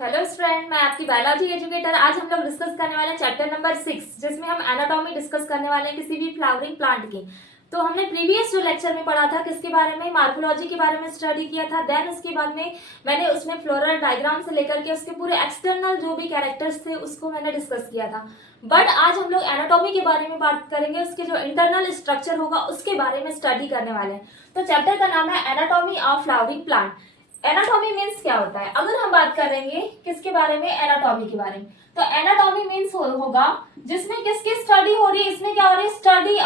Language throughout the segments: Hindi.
हेलो स्टूडेंट, मैं आपकी बायोलॉजी एजुकेटर। आज हम लोग डिस्कस करने वाले हैं चैप्टर नंबर 6, जिसमें हम एनाटॉमी डिस्कस करने वाले हैं किसी भी फ्लावरिंग प्लांट की। तो हमने प्रीवियस जो लेक्चर में पढ़ा था किसके बारे में, मार्फोलॉजी के बारे में स्टडी किया था। देन उसके बाद में मैंने उसमें फ्लोरल डायग्राम से लेकर के उसके पूरे एक्सटर्नल जो भी कैरेक्टर्स थे उसको मैंने डिस्कस किया था। बट आज हम लोग एनाटॉमी के बारे में बात करेंगे, उसके जो इंटरनल स्ट्रक्चर होगा उसके बारे में स्टडी करने वाले हैं। तो चैप्टर का नाम है anatomy of flowering plant. Anatomy means क्या होता है? अगर हम बात करेंगे किसके बारे में, एनाटॉमी के बारे में, तो एनाटॉमी मीन्स होगा जिसमें किसकी स्टडी हो रही है। इसमें क्या हो रही है? Study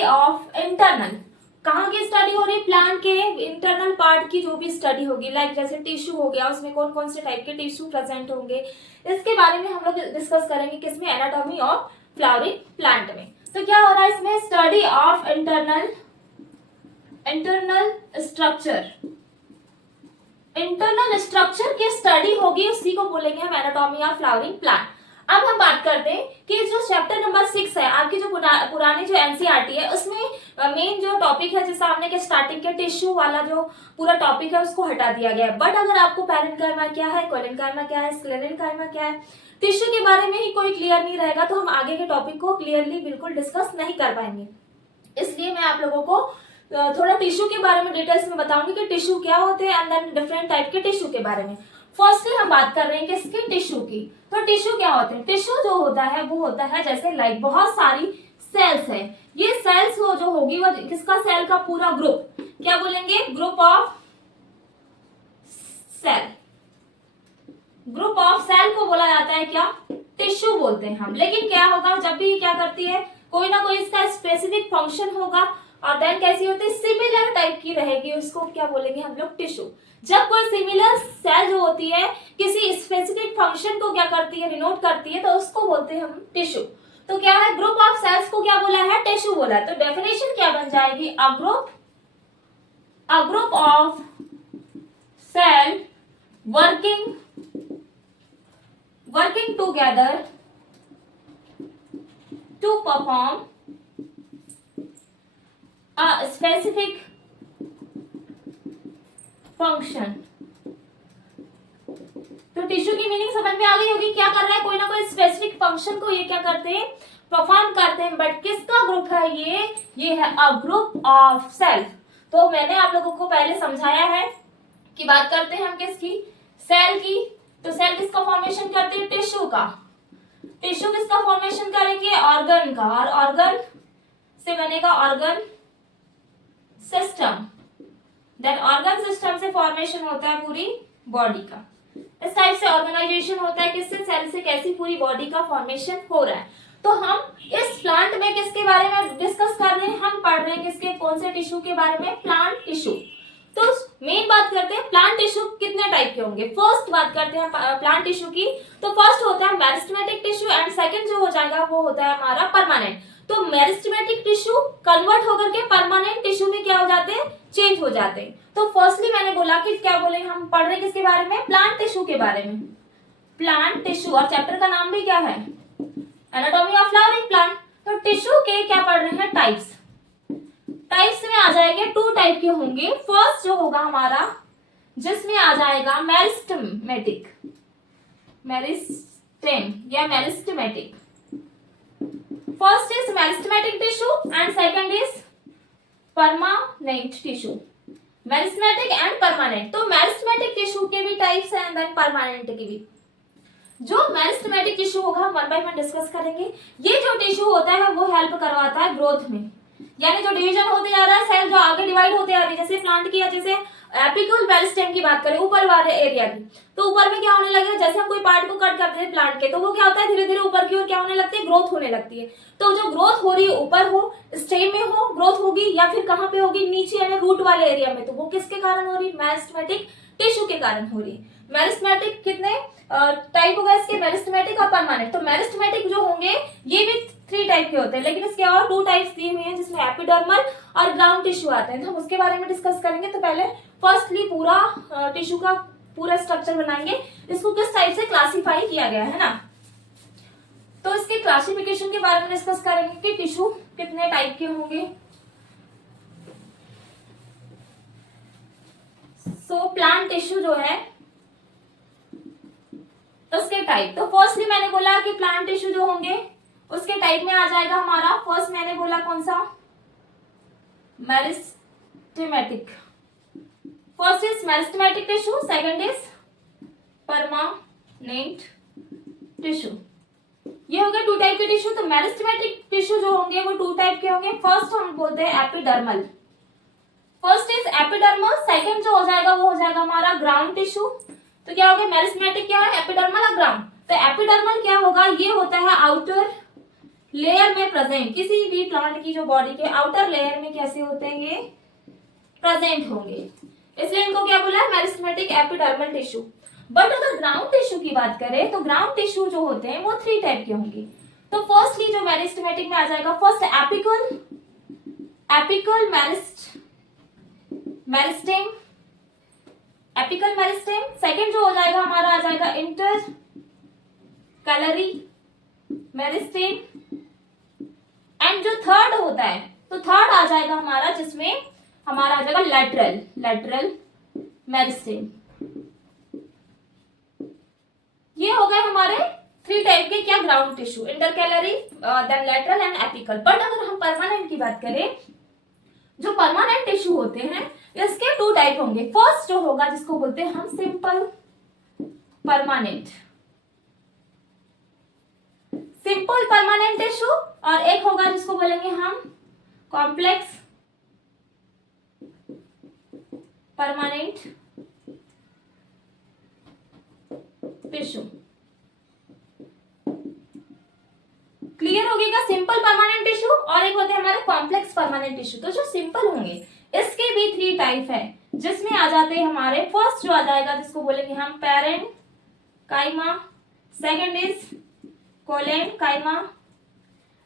of internal. कहाँ की स्टडी हो रही है? प्लांट के इंटरनल पार्ट की जो भी स्टडी होगी, लाइक जैसे टिश्यू हो गया, उसमें कौन कौन से टाइप के टिश्यू प्रेजेंट होंगे, इसके बारे में हम लोग डिस्कस करेंगे किसमें, एनाटॉमी ऑफ फ्लावरिंग प्लांट में। तो क्या हो रहा है इसमें? स्टडी ऑफ इंटरनल स्ट्रक्चर की स्टडी होगी, उसी को बोलेंगे हम एनाटॉमी ऑफ फ्लावरिंग प्लांट। अब हम बात करते हैं कि जो चैप्टर नंबर 6 है, आपकी जो पुरानी जो एनसीईआरटी है, उसमें मेन जो टॉपिक है, जैसे आपने के स्टार्टिंग के टिश्यू वाला जो पूरा टॉपिक है उसको हटा दिया गया है। बट अगर आपको पैरेन्काइमा क्या है, कोलेनकाइमा क्या है, स्क्लेरेनकाइमा क्या है, टिश्यू के बारे में ही कोई क्लियर नहीं रहेगा तो हम आगे के टॉपिक को क्लियरली बिल्कुल डिस्कस नहीं कर पाएंगे। इसलिए मैं आप लोगों को थोड़ा टिश्यू के बारे में डिटेल्स में बताऊंगी कि टिश्यू क्या होते हैं, एंड देन डिफरेंट टाइप के टिश्यू के बारे में। फर्स्टली हम बात कर रहे हैं किसकी? टिश्यू की। तो टिश्यू क्या होते हैं? टिश्यू जो होता है वो होता है जैसे लाइक बहुत सारी सेल्स है। ये सेल्स वो जो होगी वो किसका? सेल का पूरा ग्रुप। क्या बोलेंगे? Group of cell. Group of cell को बोला जाता है क्या? टिश्यू बोलते हैं हम। लेकिन क्या होगा, जब भी क्या करती है, कोई ना कोई इसका स्पेसिफिक फंक्शन होगा और देन कैसी होती है? सिमिलर टाइप की रहेगी, उसको क्या बोलेंगे हम लोग? टिश्यू। जब कोई सिमिलर सेल जो होती है किसी स्पेसिफिक फंक्शन को क्या करती है? डिनोट करती है, तो उसको बोलते हैं हम टिश्यू। तो क्या है? ग्रुप ऑफ सेल्स को क्या बोला है? टिश्यू बोला है। तो डेफिनेशन क्या बन जाएगी? A group of cell working together to perform a specific function। तो टिश्यू की मीनिंग समझ में आ गई होगी। क्या कर रहा है? कोई ना कोई स्पेसिफिक फंक्शन को ये क्या करते हैं? परफॉर्म करते हैं। बट किसका ग्रुप है ये है अ ग्रुप ऑफ सेल। तो मैंने आप लोगों को पहले समझाया है कि बात करते हैं हम किसकी? सेल की। तो सेल किसका फॉर्मेशन करती है? टिश्यू का। टिश्यू किसका फॉर्मेशन करेंगे? ऑर्गन का। और ऑर्गन से बनेगा organ system. Then organ system से फॉर्मेशन होता है पूरी बॉडी का। इस टाइप से ऑर्गेनाइजेशन होता है किससे? सेल से। कैसी? पूरी बॉडी का फॉर्मेशन हो रहा है। तो हम इस प्लांट में किसके बारे में डिस्कस कर रहे हैं? हम पढ़ रहे हैं किसके? कौन से टिश्यू के बारे में? Plant tissue. तो मेन बात करते हैं प्लांट टिश्यू कितने टाइप के होंगे। फर्स्ट बात करते हैं प्लांट टिश्यू की। तो फर्स्ट होता है मेरिस्टेमेटिक टिश्यू एंड सेकंड जो हो जाएगा वो होता है हमारा परमानेंट। तो मेरिस्टेमेटिक टिश्यू कन्वर्ट होकर के परमानेंट टिश्यू में क्या हो जाते हैं? चेंज हो जाते हैं। तो फर्स्टली मैंने बोला कि क्या बोले, हम पढ़ रहे हैं किसके बारे में? प्लांट टिश्यू के बारे में। प्लांट टिश्यू, और चैप्टर का नाम भी क्या है? Anatomy of flowering plant. तो टिश्यू के क्या पढ़ रहे हैं? टाइप्स। टाइप्स में आ जाएंगे, 2 टाइप के होंगे। फर्स्ट जो होगा हमारा, जिसमें आ जाएगा मेरिस्टेमेटिक, मेरिस्टेम या meristematic. First is meristematic tissue and second is permanent tissue. Meristematic and permanent. तो मेरिस्टेमेटिक टिश्यू के भी टाइप्स हैं एंड देन परमानेंट के भी। जो मेरिस्टेमेटिक टिश्यू होगा हम 1 बाय 1 डिस्कस करेंगे। ये जो टिश्यू होता है वो हेल्प करवाता है ग्रोथ में, यानी जो डिवीजन होते जा रहा है, सेल जो आगे डिवाइड होते आ रही है, जैसे प्लांट की, जैसे एपिकल मेरिस्टेम की बात करें ऊपर वाले एरिया की, तो ऊपर में क्या होने लगेगा? जैसे हम कोई पार्ट को कट करते हैं प्लांट के, तो वो क्या होता है? धीरे धीरे ऊपर की ओर क्या होने लगती है? ग्रोथ होने लगती है। तो जो ग्रोथ हो रही है ऊपर हो, स्टेम में हो ग्रोथ होगी, या फिर कहाँ पे होगी? नीचे यानी रूट वाले एरिया में। तो वो किसके कारण हो रही है? मेरिस्टेमेटिक टिश्यू के कारण हो रही है। मेरिस्टेमेटिक कितने टाइप होगा इसके? मेरिस्टेमेटिक और परमानेंट। तो मेरिस्टेमेटिक जो होंगे ये भी 3 टाइप के होते हैं, लेकिन इसके और 2 टाइप्स दिए हुए हैं, जिसमें एपिडर्मल और ग्राउंड टिश्यू आते हैं। तो हम उसके बारे में डिस्कस करेंगे। तो पहले फर्स्टली पूरा टिश्यू का पूरा स्ट्रक्चर बनाएंगे, इसको किस टाइप से क्लासिफाई किया गया है ना। तो इसके क्लासिफिकेशन के बारे में डिस्कस करेंगे कि टिश्यू कितने टाइप के होंगे। सो प्लांट टिश्यू जो है टाइप। तो फर्स्टली मैंने बोला कि प्लांट टिश्यू जो होंगे उसके टाइप में आ जाएगा हमारा, फर्स्ट मैंने बोला कौन सा, meristematic. First is meristematic tissue, second is permanent tissue. ये हो गए टू टाइप के टिश्यू। तो मेरिस्टेमेटिक टिश्यू जो होंगे वो टू टाइप के होंगे। फर्स्ट हम बोलते हैं epidermal, first is epidermal, second जो हो जाएगा वो हो जाएगा हमारा ग्राउंड टिश्यू। तो क्या हो गया, मेरिस्टेमेटिक क्या है, एपिडर्मल और ग्राउंड। तो एपिडर्मल क्या होगा, ये होता है आउटर लेयर में प्रेजेंट, किसी भी प्लांट की जो बॉडी के आउटर लेयर में कैसे होते हैं ये प्रेजेंट होंगे, इसलिए इनको क्या बोला है, मेरिस्टेमेटिक एपिडर्मल टिश्यू। बट अगर ग्राउंड टिश्यू की बात करें तो ग्राउंड टिश्यू जो होते हैं वो थ्री टाइप के होंगे। तो फर्स्टली जो मेरिस्टेमेटिक में आ जाएगा, first apical, apical meristem, apical meristem. Second जो हो जाएगा हमारा आ जाएगा इंटर कैलरी मेरिस्टेम। एंड जो थर्ड होता है, तो थर्ड आ जाएगा हमारा जिसमें हमारा आ जाएगा लैटरल मेरिस्टेम। ये हो गए हमारे थ्री टाइप के क्या, ground tissue, intercalary, then lateral and apical. But अगर हम परमानेंट की बात करें, जो परमानेंट टिश्यू होते हैं इसके टू टाइप होंगे। फर्स्ट जो होगा जिसको बोलते हैं हम simple permanent, simple permanent tissue, और एक होगा जिसको बोलेंगे हम कॉम्प्लेक्स परमानेंट टिश्यू। क्लियर हो गया, सिंपल परमानेंट टिश्यू और एक होते हैं हमारे कॉम्प्लेक्स परमानेंट टिश्यू। तो जो सिंपल होंगे इसके भी थ्री टाइप है, जिसमें आ जाते हैं हमारे, फर्स्ट जो आ जाएगा जिसको बोलेंगे हम parenchyma, second is collenchyma,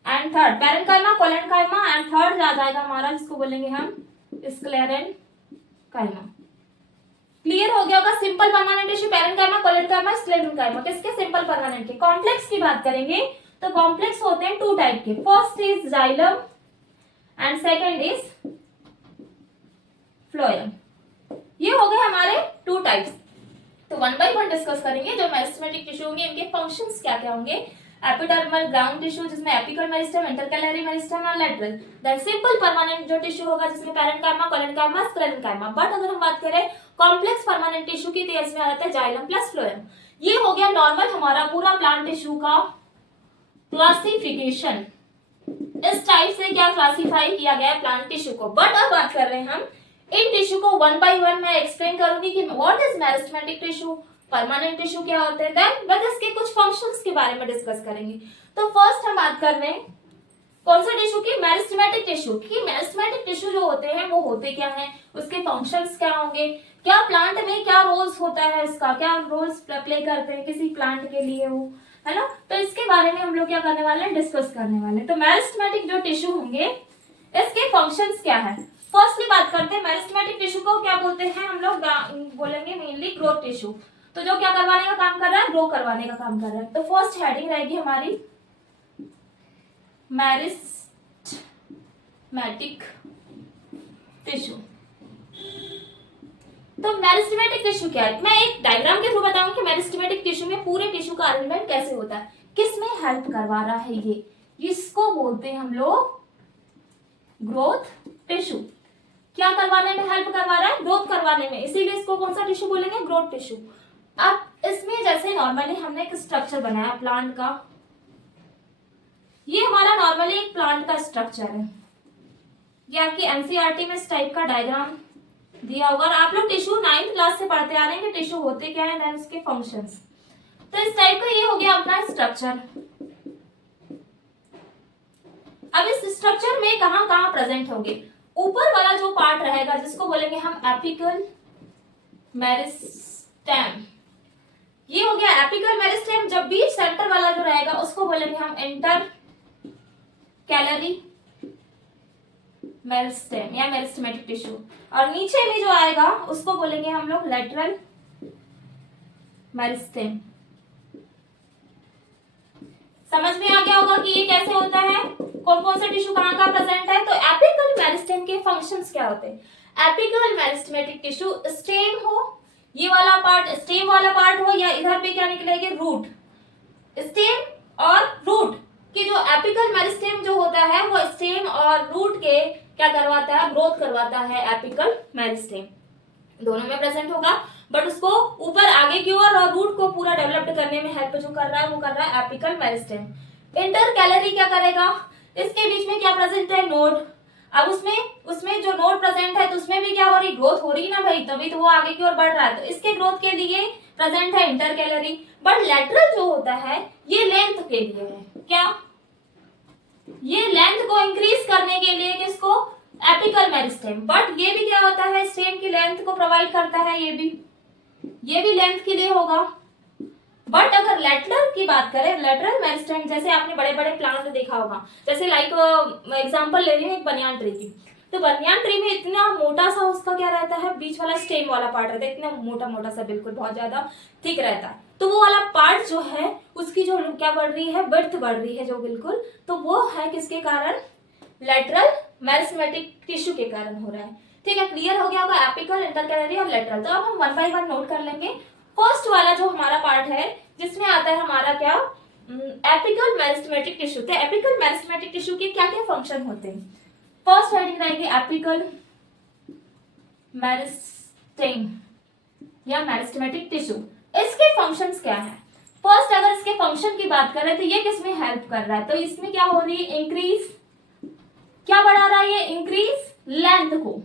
and third parenchyma, collenchyma, and third आ जाएगा हमारा जिसको बोलेंगे हम स्क्लेरेनकाइमा। क्लियर हो गया होगा, simple permanent tissue parenchyma, collenchyma, sclerenchyma. किसके, सिंपल परमानेंट के। कॉम्प्लेक्स की बात करेंगे तो कॉम्प्लेक्स होते हैं टू टाइप के, first is xylem and second is phloem. ये हो गए हमारे टू टाइप्स। तो वन बाय वन डिस्कस करेंगे जो मेरिस्टेमेटिक टिश्यू होंगे, इनके फंक्शंस क्या क्या होंगे। एपिडर्मल, ग्राउंड टिश्यू जिसमें एपिकल मेरिस्टेम, इंटरकैलरी मेरिस्टेम और लैटरल। देन सिंपल परमानेंट जो टिश्यू होगा जिसमें पैरेन्काइमा, कोलेनकाइमा, स्क्लेरेनकाइमा। बट अगर हम बात करें कॉम्प्लेक्स परमानेंट टिश्यू की, तो इसमें आ जाता है जाइलम प्लस फ्लोएम। ये हो गया नॉर्मल हमारा पूरा प्लांट टिश्यू का क्लासिफिकेशन। इस टाइप से क्या क्लासिफाई किया गया है प्लांट टिश्यू को। बट अब बात कर रहे हैं हम इन टिश्यू को वन बाय वन मैं एक्सप्लेन करूंगी कि what is meristematic tissue, permanent tissue क्या होते हैं, देन बस इसके कुछ फंक्शंस के बारे में डिस्कस करेंगे। तो फर्स्ट हम बात कर रहे हैं कौन सा टिश्यू की, मेरिस्टेमेटिक टिश्यू की। मेरिस्टेमेटिक टिश्यू जो होते हैं वो होते क्या हैं, उसके फंक्शंस क्या होंगे, क्या प्लांट में क्या रोल्स होता है, इसका क्या रोल्स प्ले करते हैं किसी प्लांट के लिए वो, है ना। तो इसके बारे में हम लोग क्या करने वाले हैं, डिस्कस करने वाले हैं। तो मेरिस्टेमेटिक जो टिश्यू होंगे इसके फंक्शंस क्या है। फर्स्टली बात करते हैं मेरिस्टेमेटिक टिश्यू को क्या बोलते हैं हम लोग, बोलेंगे मेनली ग्रोथ टिश्यू। तो जो क्या करवाने का काम कर रहा है, ग्रो करवाने का काम कर रहा है। तो फर्स्ट हेडिंग रहेगी हमारी मेरिस्टेमेटिक टिश्यू। तो मेरिस्टेमेटिक टिश्यू क्या है, मैं एक डायग्राम के थ्रू बताऊंगी कि मेरिस्टेमेटिक टिश्यू में पूरे टिश्यू का अरेंजमेंट कैसे होता है, किसमें हेल्प करवा रहा है ये, इसको बोलते हैं हम लोग ग्रोथ टिश्यू। क्या करवाने में हेल्प करवा रहा है, ग्रोथ करवाने में, इसीलिए इसको कौन सा टिश्यू बोलेंगे, ग्रोथ टिश्यू। अब इसमें जैसे नॉर्मली हमने एक स्ट्रक्चर बनाया प्लांट का, ये हमारा नॉर्मली एक प्लांट का स्ट्रक्चर है। ये आपकी एनसीईआरटी में इस टाइप का डायग्राम दिया होगा। और आप लोग टिश्यू 9th क्लास से पढ़ते आ रहे हैं कि टिश्यू होते क्या है, देन इसके फंक्शंस। तो इस टाइप का ये हो गया अपना स्ट्रक्चर। अब इस स्ट्रक्चर में कहां कहां प्रेजेंट होंगे, ऊपर वाला जो पार्ट रहेगा जिसको बोलेंगे हम एपिकल मेरिस्टेम, ये हो गया एपिकल मेरिस्टेम। जब बीच सेंटर वाला जो रहेगा उसको बोलेंगे हम इंटर कैलरी मेरिस्टेम या मेरिस्टेमेटिक टिश्यू। और नीचे में जो आएगा उसको बोलेंगे हम लोग लैटरल मेरिस्टेम। समझ में आ गया होगा कि ये कैसे होता है, कौन कौन सा टिश्यू कहाँ कहाँ प्रेजेंट है। तो एपिकल मेरिस्टेम के फंक्शंस क्या होते हैं, एपिकल मेरिस्टेमेटिक टिश्यू स्टेम हो, ये वाला पार्ट स्टेम वाला पार्ट हो, या इधर पे क्या निकलेगी रूट, स्टेम और रूट की जो एपिकल मेरिस्टेम जो होता है वो स्टेम और रूट के क्या करवाता है, ग्रोथ करवाता है एपिकल मेरिस्टेम, दोनों में प्रेजेंट होगा, बट उसको ऊपर आगे की ओर और रूट को पूरा डेवलप करने में हेल्प जो कर रहा है वो कर रहा है एपिकल मेरिस्टेम। इंटर कैलरी क्या करेगा, इसके बीच में क्या प्रेजेंट है, नोड। अब उसमें जो नोड प्रेजेंट है तो उसमें भी क्या हो रही, ग्रोथ हो रही ना भाई, तभी तो वो आगे की ओर बढ़ रहा है, तो इसके ग्रोथ के लिए प्रेजेंट है इंटर कैलरी। बट लेटरल जो होता है ये लेंथ के लिए है, क्या, ये लेंथ को इंक्रीज करने के लिए किसको, एपिकल मेरिस्टेम। बट ये भी क्या होता है, स्टेम की लेंथ को प्रोवाइड करता है, ये भी लेंथ के लिए होगा। बट अगर लेटरल की बात करें, लेटरल मेरिस्टेम, जैसे आपने बड़े बड़े प्लांट देखा होगा, जैसे लाइक एग्जांपल ले रही हूँ एक बनियान ट्री की, तो बनियान ट्री में इतना मोटा सा उसका क्या रहता है, बीच वाला स्टेम वाला पार्ट रहता है, इतना मोटा मोटा सा, बिल्कुल बहुत ज्यादा थिक रहता है, तो वो वाला पार्ट जो है उसकी जो क्या बढ़ रही है, विड्थ बढ़ रही है जो बिल्कुल, तो वो है किसके कारण, लेटरल मेरिस्टेमेटिक टिश्यू के कारण हो रहा है। ठीक है, क्लियर हो गया होगा एपिकल, इंटरकैलरी और लेटरल। तो अब हम वन बाय वन नोट कर लेंगे। फर्स्ट वाला जो हमारा पार्ट है जिसमें आता है हमारा क्या, एपिकल मेरिस्टेमेटिक टिश्यू। तो एपिकल मेरिस्टेमेटिक टिश्यू के क्या क्या फंक्शन होते हैं, फर्स्ट हेडिंग रहेगी एपिकल मेरिस्टेम या मेरिस्टेमेटिक टिश्यू। इसके फंक्शंस क्या है, फर्स्ट अगर इसके फंक्शन की बात करें तो ये किसमें हेल्प कर रहा है, तो इसमें क्या हो रही है, इंक्रीज, क्या बढ़ा रहा है ये, इंक्रीज लेंथ को,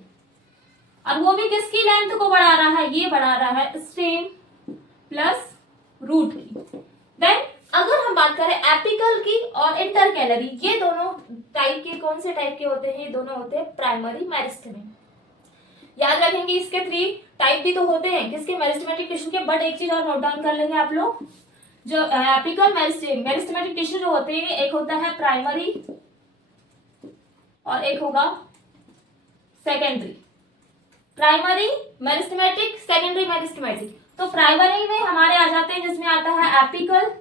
और वो भी किसकी लेंथ को बढ़ा रहा है, ये बढ़ा रहा है स्टेम प्लस रूट की। देन अगर हम बात करें एपिकल की और इंटर कैलरी, ये दोनों टाइप के कौन से टाइप के होते हैं, ये दोनों होते हैं प्राइमरी मेरिस्टेम। याद रखेंगे इसके 3 टाइप भी तो होते हैं किसके, मेरिस्टेमेटिक टिश्यू के। बट एक चीज और नोट डाउन कर लेंगे आप लोग, जो एपिकल मेरिस्टेमेटिक टिश्यू जो होते हैं, एक होता है प्राइमरी और एक होगा secondary. Primary meristematic, secondary meristematic. तो प्राइमरी में हमारे आ जाते हैं जिसमें आता है एपिकल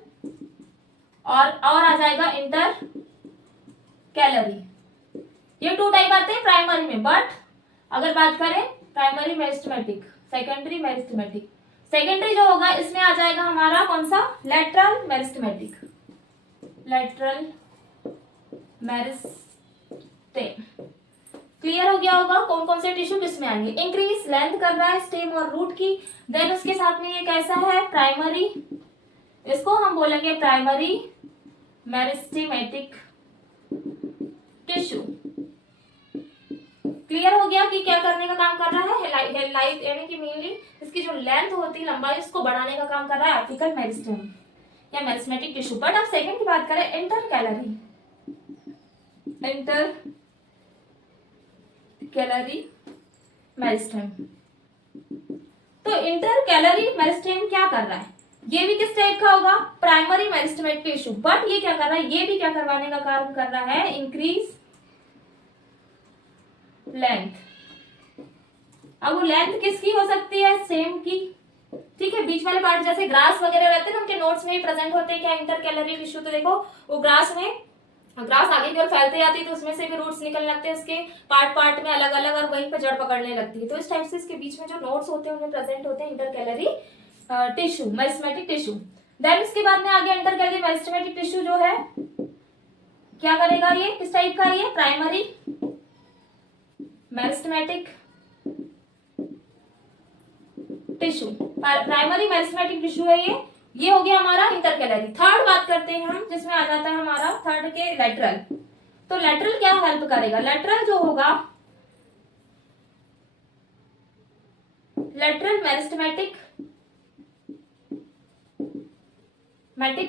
और आ जाएगा इंटर कैलरी, ये 2 टाइप आते हैं प्राइमरी में। बट अगर बात करें primary meristematic, secondary meristematic, secondary जो होगा इसमें आ जाएगा हमारा कौन सा, lateral meristematic, lateral meristem. Clear हो गया होगा कौन कौन से टिश्यू किसमें आएंगे, इंक्रीज लेंथ कर रहा है स्टेम और रूट की। देन उसके साथ में ये कैसा है, प्राइमरी, इसको हम बोलेंगे प्राइमरी मेरिस्टेमेटिक टिश्यू। क्लियर हो गया कि क्या करने का काम कर रहा है, लाइट यानी कि मेनली इसकी जो लेंथ होती है, लंबाई, उसको बढ़ाने का काम कर रहा है एपिकल मेरिस्टेम या मेरिस्टेमेटिक टिश्यू। बट अब सेकंड की बात करें, inter calorie, inter calorie meristem. तो इंटर कैलरी मेरिस्टेम क्या कर रहा है, ये भी किस टाइप का होगा, प्राइमरी मेरिस्टेमेटिक टिश्यू। बट ये क्या कर रहा है, ये भी क्या करवाने का काम कर रहा है, इंक्रीज लेंथ। अब वो लेंथ किसकी हो सकती है, सेम की। ठीक है, बीच वाले पार्ट जैसे ग्रास वगैरह रहते हैं ना, उनके नोट्स में भी प्रेजेंट होते हैं क्या, इंटर कैलरी टिश्यू। तो देखो वो ग्रास आगे की ओर फैलते जाती है तो उसमें से भी रूट्स निकलने लगते हैं उसके पार्ट पार्ट में अलग अलग, और वहीं पर जड़ पकड़ने लगती है। तो इस टाइप से इसके बीच में जो नोट्स होते हैं उनमें प्रेजेंट होते हैं intercalary tissue, meristematic tissue. Then इसके बाद में आ गया इंटर कैलरी मेरिस्टेमेटिक टिश्यू जो है क्या करेगा, ये किस टाइप का, ये primary meristematic tissue, primary meristematic tissue है ये हो गया हमारा इंटर कैलरी। थर्ड बात करते हैं हम, जिसमें आ जाता है हमारा थर्ड के लेटरल। तो लेटरल क्या हेल्प करेगा, लेटरल जो होगा, लेटरल मेरिस्टेमेटिक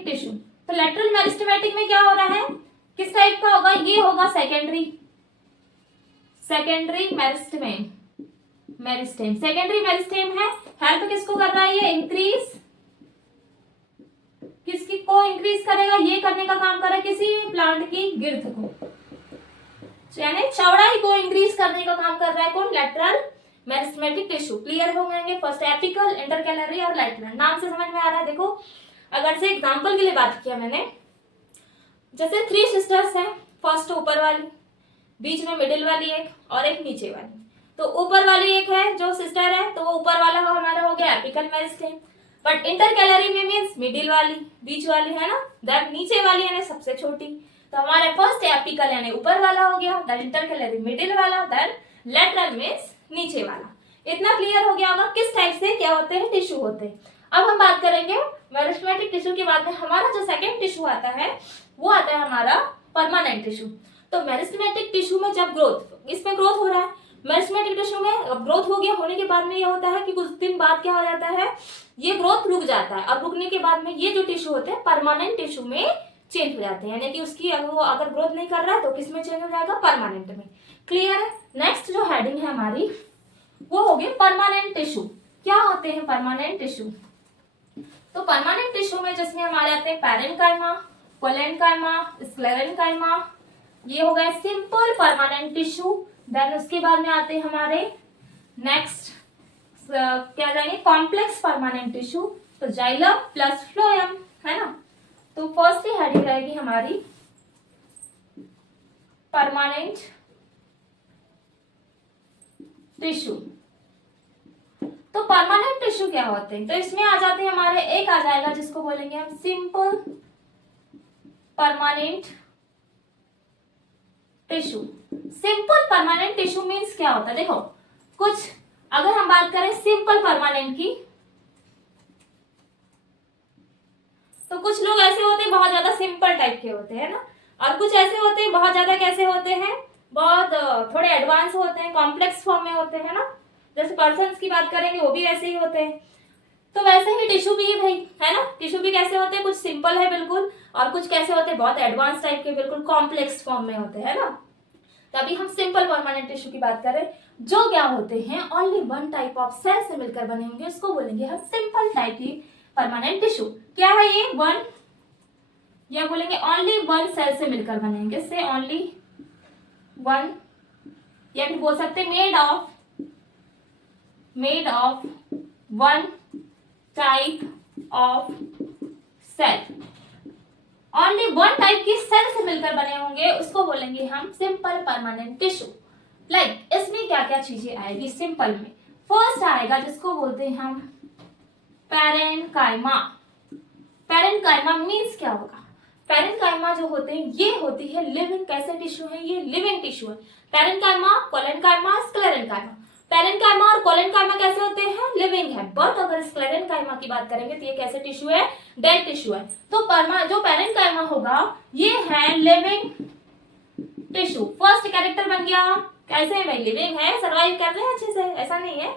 टिश्यू। तो लेटरल मेरिस्टेमेटिक में क्या हो रहा है, किस टाइप का होगा, ये होगा सेकेंडरी मेरिस्टेम। सेकेंडरी मेरिस्टेम है, हेल्प किसको कर रहा है, ये इंक्रीज, किसकी को इंक्रीज करेगा, ये करने का काम कर रहा है किसी प्लांट की गिर्थ को, यानी चौड़ाई को इंक्रीज करने का काम कर रहा है कौन, लेटरल मेरिस्टेमेटिक टिश्यू। क्लियर हो गए, फर्स्ट एपिकल, इंटर कैलरी और लेटरल। नाम से समझ में आ रहा है। देखो अगर से एग्जांपल के लिए बात किया मैंने, जैसे 3 सिस्टर्स हैं, फर्स्ट ऊपर वाली, बीच में मिडिल वाली एक और एक नीचे वाली। तो ऊपर वाली एक है जो सिस्टर है, तो वो ऊपर वाला हमारा हो गया एपिकल मेरिस्टेम। बट इंटरकैलरी में मीन्स मिडिल वाली, बीच वाली, है ना। देन नीचे वाली यानी सबसे छोटी। तो हमारे फर्स्ट एपिकल यानी ऊपर वाला हो गया, देन इंटरकैलरी मिडिल वाला, देन लेटरल मीन्स नीचे वाला। इतना क्लियर हो गया होगा किस टाइप से क्या होते हैं टिश्यू होते हैं। अब हम बात करेंगे मेरिस्टेमेटिक टिश्यू के बाद में हमारा जो सेकंड टिश्यू आता है वो आता है हमारा परमानेंट टिश्यू। तो मेरिस्टेमेटिक टिश्यू में जब ग्रोथ, इसमें ग्रोथ हो रहा है, मेरिस्टेमेटिक टिश्यू में ग्रोथ हो गया, होने के बाद में ये होता है कि कुछ दिन बाद क्या हो जाता है, ये ग्रोथ रुक जाता है, और रुकने के बाद में ये जो टिश्यू होते हैं परमानेंट टिश्यू में चेंज हो जाते हैं, यानी कि उसकी अगर ग्रोथ नहीं कर रहा है तो किस में चेंज हो जाएगा, परमानेंट में। क्लियर है। नेक्स्ट जो हेडिंग है हमारी वो होगी परमानेंट टिश्यू। क्या होते हैं परमानेंट टिश्यू? तो परमानेंट टिश्यू में जिसमें हमारे आते हैं पैरेन्काइमा, कोलेन्काइमा, स्क्लेरेन्काइमा, ये हो गए सिंपल परमानेंट टिश्यू। देन उसके बाद में आते हैं हमारे नेक्स्ट क्या जाएंगे, कॉम्प्लेक्स परमानेंट टिश्यू। तो जाइलम प्लस फ्लोएम, है ना। तो फर्स्टली हेडिंग रहेगी हमारी परमानेंट टिश्यू। तो परमानेंट टिश्यू क्या होते हैं? तो इसमें आ जाते हैं हमारे, एक आ जाएगा जिसको बोलेंगे हम simple permanent tissue. Simple permanent tissue means क्या होता है? देखो कुछ अगर हम बात करें सिंपल परमानेंट की, तो कुछ लोग ऐसे होते हैं बहुत ज्यादा सिंपल टाइप के होते हैं ना, और कुछ ऐसे होते हैं बहुत ज्यादा कैसे होते हैं, बहुत थोड़े एडवांस होते हैं, कॉम्प्लेक्स फॉर्म में होते हैं ना। जैसे पर्सन्स की बात करेंगे वो भी वैसे ही होते हैं। तो वैसे ही टिश्यू भी भाई, है ना। टिश्यू भी कैसे होते हैं, कुछ सिंपल है बिल्कुल, और कुछ कैसे होते हैं बहुत एडवांस टाइप के, बिल्कुल कॉम्प्लेक्स फॉर्म में होते हैं ना। तभी हम सिंपल परमानेंट टिश्यू की बात करें, जो क्या होते हैं only one type of cell से मिलकर बने होंगे, उसको बोलेंगे हम सिंपल टाइप की परमानेंट टिश्यू। क्या है ये? वन, या बोलेंगे ओनली वन सेल से मिलकर बनेंगे, से ओनली वन, या फिर बोल सकते made of one type of cell. Only one type की सेल से मिलकर बने होंगे, उसको बोलेंगे हम सिंपल परमानेंट टिश्यू। लाइक इसमें क्या क्या चीजें आएगी सिंपल में? फर्स्ट आएगा जिसको बोलते हैं हम पैरेन्काइमा। पैरेन्काइमा मीन्स क्या होगा? पैरेन्काइमा जो होते हैं ये होती है लिविंग, कैसे टिश्यू है, ये लिविंग टिश्यू है। Parenchyma, collenchyma, sclerenchyma. पैरेन्काइमा और कोलेन्काइमा कैसे होते हैं? लिविंग है। बट अगर स्क्लेरेन्काइमा की बात करेंगे तो ये कैसे टिश्यू है? डेड टिश्यू है। तो जो पैरेन्काइमा होगा ये है लिविंग टिश्यू। फर्स्ट कैरेक्टर बन गया, कैसे है भाई? लिविंग है, सर्वाइव कर रहे हैं अच्छे से, ऐसा नहीं है।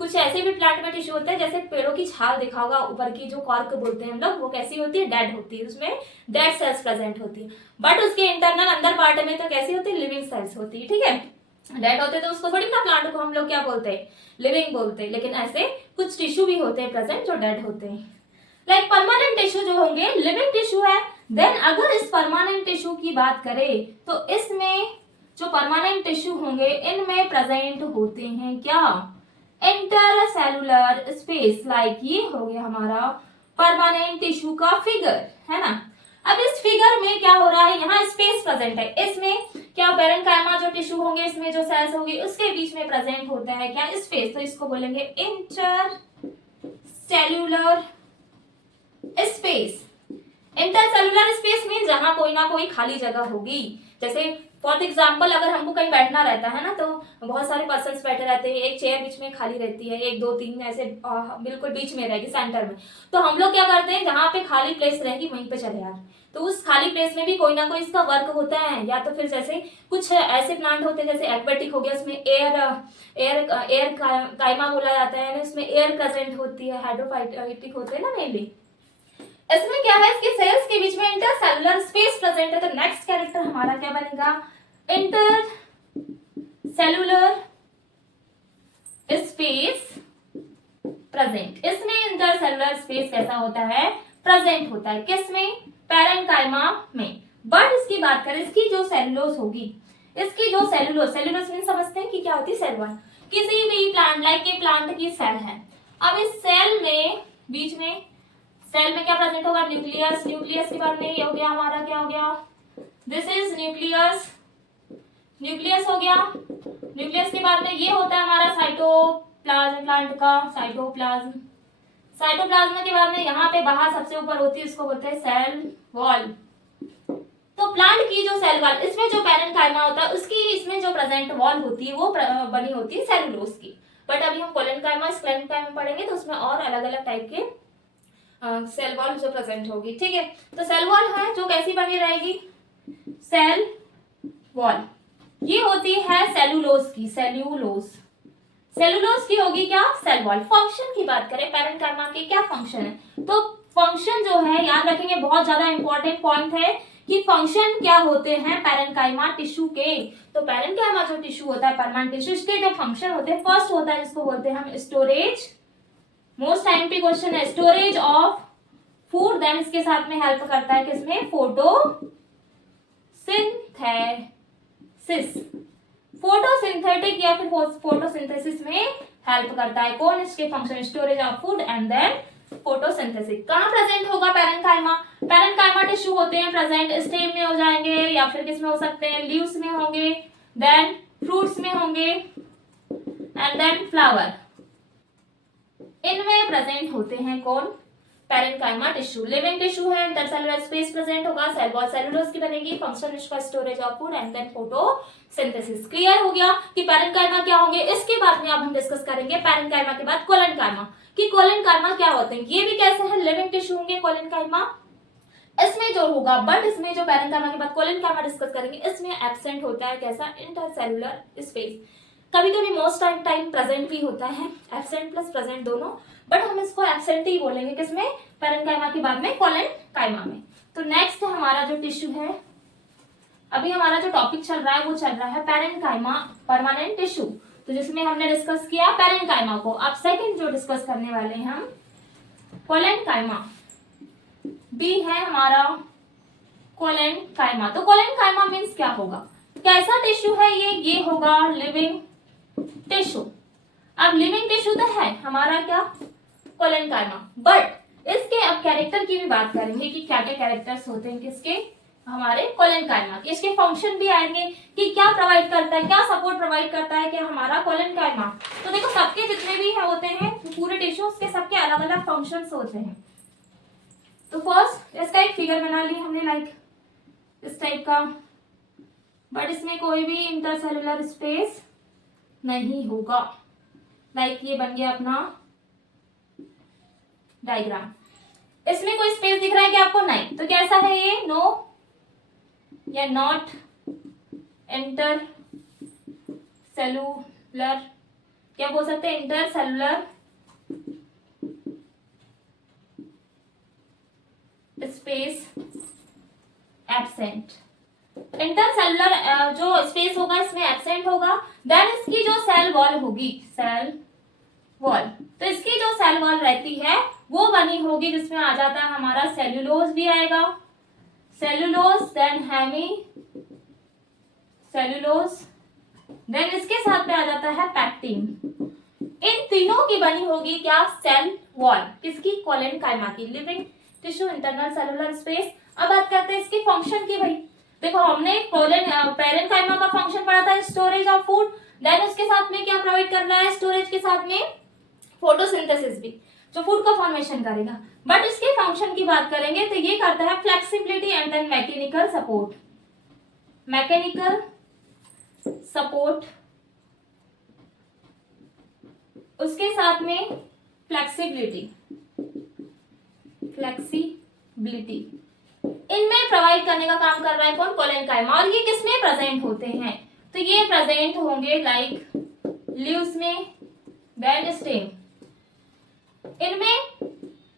कुछ ऐसे भी प्लांट में टिश्यू होते हैं, जैसे पेड़ों की छाल देखा होगा ऊपर की, जो कॉर्क बोलते हैं हम लोग, वो कैसी होती है? डेड होती है, उसमें डेड सेल्स प्रेजेंट होती है। बट उसके इंटरनल अंदर पार्ट में तो कैसी होती है? लिविंग सेल्स होती है, ठीक है। डेड होते तो उसको थोड़ी ना, प्लांट को हम लोग क्या बोलते हैं? लिविंग बोलते हैं। लेकिन ऐसे कुछ टिश्यू भी होते हैं प्रेजेंट जो डेड होते हैं। लाइक परमानेंट टिश्यू जो होंगे लिविंग टिश्यू है। देन अगर इस परमानेंट टिश्यू की बात करें तो इसमें जो परमानेंट टिश्यू होंगे इनमें प्रेजेंट होते हैं क्या? Intercellular space. लाइक ये हो गया हमारा परमानेंट टिश्यू का फिगर, है ना। अब इस फिगर में क्या हो रहा है, यहाँ स्पेस प्रेजेंट है, इसमें क्या पैरेन्काइमा जो टिश्यू होंगे, इसमें जो सेल्स होंगे उसके बीच में प्रेजेंट होता है क्या? स्पेस। तो इसको बोलेंगे इंटरसेल्युलर स्पेस। इंटरसेलुलर स्पेस में जहां कोई ना कोई खाली जगह होगी। जैसे फॉर एग्जाम्पल अगर हमको कहीं बैठना रहता है ना, तो बहुत सारे पर्सन बैठे रहते हैं, एक चेयर बीच में खाली रहती है, एक दो तीन ऐसे बिल्कुल बीच में रहेगी सेंटर में। तो हम लोग क्या करते हैं, जहां पे खाली प्लेस रहेगी वहीं पे चले यार। तो उस खाली प्लेस में भी कोई ना कोई इसका वर्क होता है। या तो फिर जैसे कुछ ऐसे प्लांट होते हैं जैसे एक्वेटिक हो गया, उसमें एयर काइमा बोला जाता है, उसमें एयर प्रेजेंट होती है। हाइड्रोफाइटिक होते हैं ना मेनली। इसमें क्या है, इसके सेल्स के बीच में इंटरसेलुलर स्पेस प्रेजेंट है। तो नेक्स्ट कैरेक्टर हमारा क्या बनेगा? Intercellular space present. इसमें इंटरसेलुलर स्पेस कैसा होता है? प्रेजेंट होता है। किसमें? पैरेन्काइमा में। बट इसकी बात करें, इसकी जो सेलुलोज होगी, इसकी जो सेलुलोज मीन समझते हैं कि क्या होती है? Cell one. किसी भी प्लांट लाइक ए प्लांट की सेल है। अब इस सेल में बीच में सेल में क्या प्रेजेंट होगा? न्यूक्लियस। न्यूक्लियस के बाद में ये हो गया हमारा, क्या हो गया? This is nucleus. न्यूक्लियस हो गया। न्यूक्लियस के बाद में ये होता है हमारा साइटोप्लाज्म, प्लांट का साइटोप्लाज्म। साइटोप्लाज्म के बाद में यहाँ पे बाहर सबसे ऊपर होती है, उसको बोलते हैं सेल वॉल। तो प्लांट की जो सेल वॉल, इसमें जो पैरेन्काइमा होता है उसकी इसमें जो प्रेजेंट वॉल होती है वो बनी होती है सेलुलोज की। बट अभी हम कोलेनकाइमा स्क्लेरेनकाइमा पढ़ेंगे तो उसमें और अलग अलग टाइप के सेल वॉल जो प्रेजेंट होगी। ठीक है, तो सेल वॉल है जो कैसी बनी रहेगी, सेल वॉल ये होती है सेलुलोज की, सेलुलोज की होगी क्या, सेल वॉल। फंक्शन की बात करें पैरेन्काइमा के क्या फंक्शन है, तो फंक्शन जो है याद रखेंगे, बहुत ज्यादा इंपॉर्टेंट पॉइंट है कि फंक्शन क्या होते हैं पैरेन्काइमा टिश्यू के। तो पैरेन्काइमा जो टिश्यू होता है परमानेंट टिश्यू, इसके जो फंक्शन होते हैं, फर्स्ट होता है जिसको बोलते हैं हम स्टोरेज, मोस्ट टाइम पे क्वेश्चन है, स्टोरेज ऑफ फूड। देन इसके साथ में हेल्प करता है किसमें, फोटोसिंथेटिक या फिर फोटोसिंथेसिस में हेल्प करता है। कौन, इसके function storage of food and then photosynthesis. कहाँ प्रेजेंट होगा पैरेन्काइमा टिश्यू होते हैं प्रेजेंट स्टेम में हो जाएंगे या फिर किस में हो सकते हैं, लीव्स में होंगे, देन फ्रूट्स में होंगे एंड देन फ्लावर, इनमें प्रेजेंट होते हैं कौन, पैरेन्काइमा टिश्यू। लिविंग टिश्यू है, इंटरसेलुलर स्पेस प्रेजेंट होगा, सेल वॉल सेलुलोज की बनेगी, फंक्शन इसका storage of food and then photosynthesis. Clear हो गया कि पैरेन्काइमा क्या होंगे। इसके बाद में अब हम डिस्कस करेंगे पैरेन्काइमा के बाद कोलेनकाइमा, कि कोलेनकाइमा क्या होते हैं, ये भी कैसे हैं, लिविंग टिश्यू होंगे कोलेनकाइमा। इसमें जो होगा, बट इसमें जो पैरेन्काइमा के बाद कोलेनकाइमा डिस्कस करेंगे, इसमें एब्सेंट होता है कैसा, इंटरसेलुलर स्पेस। कभी कभी मोस्ट टाइम प्रेजेंट भी होता है, एब्सेंट प्लस प्रेजेंट दोनों, बट हम इसको एब्सेंट ही बोलेंगे किसमें, पैरेन्काइमा के बाद में कोलेनकाइमा में। तो नेक्स्ट हमारा जो टिश्यू है, अभी हमारा जो टॉपिक चल रहा है वो चल रहा है पैरेन्काइमा परमानेंट टिश्यू, तो जिसमें हमने डिस्कस किया पैरेन्काइमा को। अब सेकंड जो डिस्कस करने वाले हैं हम, कोलेनकाइमा बी है हमारा कोलेनकाइमा। तो कोलेनकाइमा मीन्स क्या होगा, कैसा टिश्यू है ये होगा लिविंग टिश्यू। अब लिविंग टिश्यू तो है हमारा क्या, कोलेनकाइमा, बट इसके अब कैरेक्टर की भी बात करेंगे कि क्या क्या कैरेक्टर्स होते हैं किसके, हमारे कोलेनकाइमा के। इसके फंक्शन भी आएंगे कि क्या प्रोवाइड करता है, क्या सपोर्ट प्रोवाइड करता है कि हमारा कोलेनकाइमा। तो देखो सबके जितने भी होते हैं पूरे टिश्यूज के सबके अलग अलग फंक्शंस होते हैं। तो फर्स्ट इसका एक फिगर बना लिया हमने, लाइक इस टाइप का, बट इसमें कोई भी इंटरसेलुलर स्पेस नहीं होगा। लाइक ये बन गया अपना डायग्राम। इसमें कोई स्पेस दिख रहा है क्या आपको, नहीं, तो कैसा है ये, नो या नॉट इंटर सेलुलर, क्या बोल सकते हैं, inter cellular space absent. Intercellular जो स्पेस होगा इसमें एब्सेंट होगा। देन इसकी जो सेल वॉल होगी, सेल वॉल, तो इसकी जो सेल वॉल रहती है वो बनी होगी जिसमें आ जाता है हमारा सेल्यूलोज भी आएगा, cellulose, then hemicellulose, then इसके साथ में आ जाता है पैक्टिन। इन तीनों की बनी होगी क्या, सेल वॉल, किसकी, कोलेनकाइमा की, living tissue internal cellular space. अब बात करते हैं इसके फंक्शन की। भाई देखो हमने पैरेन्काइमा का फंक्शन पढ़ा था, स्टोरेज ऑफ फूड, देन उसके साथ में क्या प्रोवाइड करना है, स्टोरेज के साथ में फोटोसिंथेसिस भी, जो फूड का फॉर्मेशन करेगा। बट इसके फंक्शन की बात करेंगे तो ये करता है flexibility and then mechanical support, mechanical support, उसके साथ में फ्लेक्सिबिलिटी, फ्लेक्सिबिलिटी इनमें प्रोवाइड करने का काम कर रहा है कौन, कोलेनकाइमा। और ये किसमें प्रेजेंट होते हैं, तो ये प्रेजेंट होंगे लाइक लीव्स में, देन स्टेम, इनमें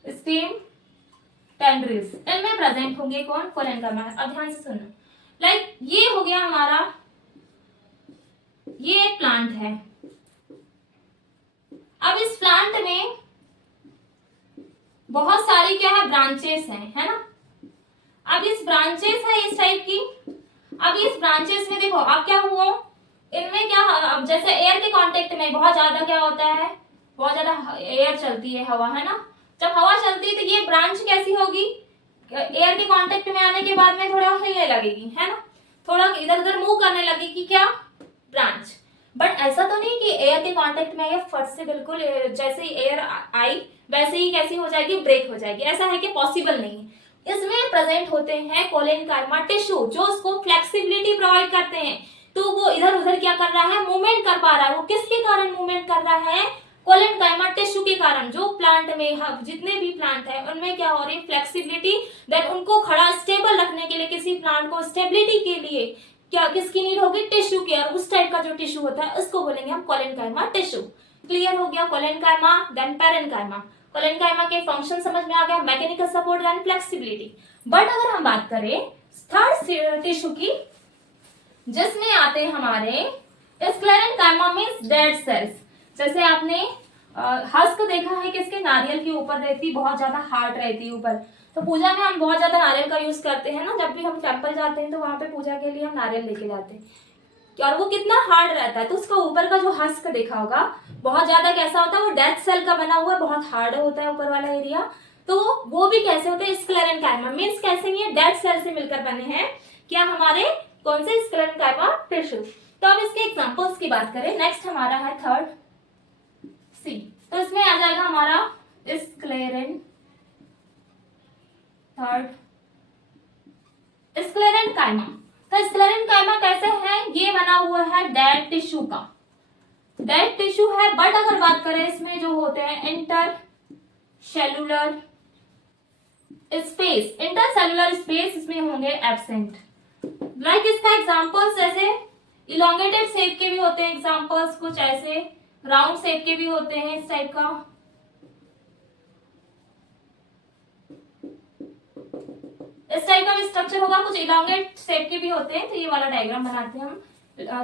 स्टेम, टेंड्रिल्स, इनमें प्रेजेंट होंगे कौन, कोलेनकाइमा। अब ध्यान से सुनना, लाइक ये हो गया हमारा, ये एक प्लांट है। अब इस प्लांट में बहुत सारी क्या है, ब्रांचेस हैं, है ना। अब इस ब्रांचेस है इस टाइप की। अब इस ब्रांचेस में देखो अब क्या हुआ, इनमें क्या, अब जैसे एयर के कांटेक्ट में बहुत ज्यादा क्या होता है, बहुत ज्यादा एयर चलती है, हवा, है ना। जब हवा चलती है तो ये ब्रांच कैसी होगी, एयर के कांटेक्ट में आने के बाद में थोड़ा हिलने लगेगी, है ना, थोड़ा इधर उधर मूव करने लगेगी, क्या, ब्रांच। बट ऐसा तो नहीं कि एयर के कांटेक्ट में ये फट से बिल्कुल जैसे ही एयर आई वैसे ही कैसी हो जाएगी, ब्रेक हो जाएगी। ऐसा है कि पॉसिबल नहीं है। इसमें प्रेजेंट होते हैं कोलेनकाइमा टिश्यू जो उसको फ्लेक्सिबिलिटी प्रोवाइड करते हैं। तो वो इधर उधर क्या कर रहा है, मूवमेंट कर पा रहा है। वो किसके कारण मूवमेंट कर रहा है, कोलेनकाइमा टिश्यू के कारण। जो प्लांट में जितने भी प्लांट है उनमें क्या हो रही है, फ्लेक्सिबिलिटी, देन उनको खड़ा स्टेबल रखने के लिए, किसी प्लांट को स्टेबिलिटी के लिए क्या किसकी नीड होगी, टिश्यू की। और उस टाइप का जो टिश्यू होता है उसको बोलेंगे हम कोलेनकाइमा टिश्यू। क्लियर हो गया, कोलेनकाइमा देन पैरेन्काइमा। कोलेनकाइमा के फंक्शन समझ में आ गया, mechanical support then flexibility. But अगर हम बात करें थर्ड टिश्यू की, जिसमें आते हैं हमारे स्क्लेरेन्काइमा मींस डेड सेल्स। जैसे आपने हस्क देखा है किसके, नारियल के ऊपर रहती, बहुत ज्यादा हार्ड रहती है ऊपर। तो पूजा में हम बहुत ज्यादा नारियल का यूज करते हैं ना, जब भी हम टेंपल जाते हैं तो वहां पे पूजा के लिए हम नारियल लेके जाते हैं। और वो कितना हार्ड रहता है, तो उसका ऊपर का जो हस्क देखा होगा बहुत ज्यादा कैसा होता है, वो डेड सेल का बना हुआ है, बहुत हार्ड होता है ऊपर वाला एरिया। तो वो भी कैसे होते हैं, स्क्लेरेन्काइमा मींस कैसे, ये डेड सेल से मिलकर बने हैं। क्या हमारे कौन से, स्क्लेरेन्काइमा टिश्यू। तो अब इसके एग्जांपल्स की बात करें, नेक्स्ट हमारा है थर्ड सी। तो इसमें आ जाएगा हमारा स्क्लेरेन्काइमा। तो स्क्लेरेन्काइमा कैसे है, ये बना हुआ है डेड टिश्यू का, डेड टिश्यू है। बट अगर बात करें इसमें जो होते हैं इंटरसेल्यूलर स्पेस इसमें होंगे एब्सेंट। लाइक इसका एग्जांपल्स जैसे इलोंगेटेड शेप के भी होते हैं एग्जांपल्स, कुछ ऐसे राउंड शेप के भी होते हैं इस टाइप का। इस टाइप का भी स्ट्रक्चर होगा, कुछ इलोंगेट शेप के भी होते हैं। तो ये वाला डायग्राम बनाते हैं हम।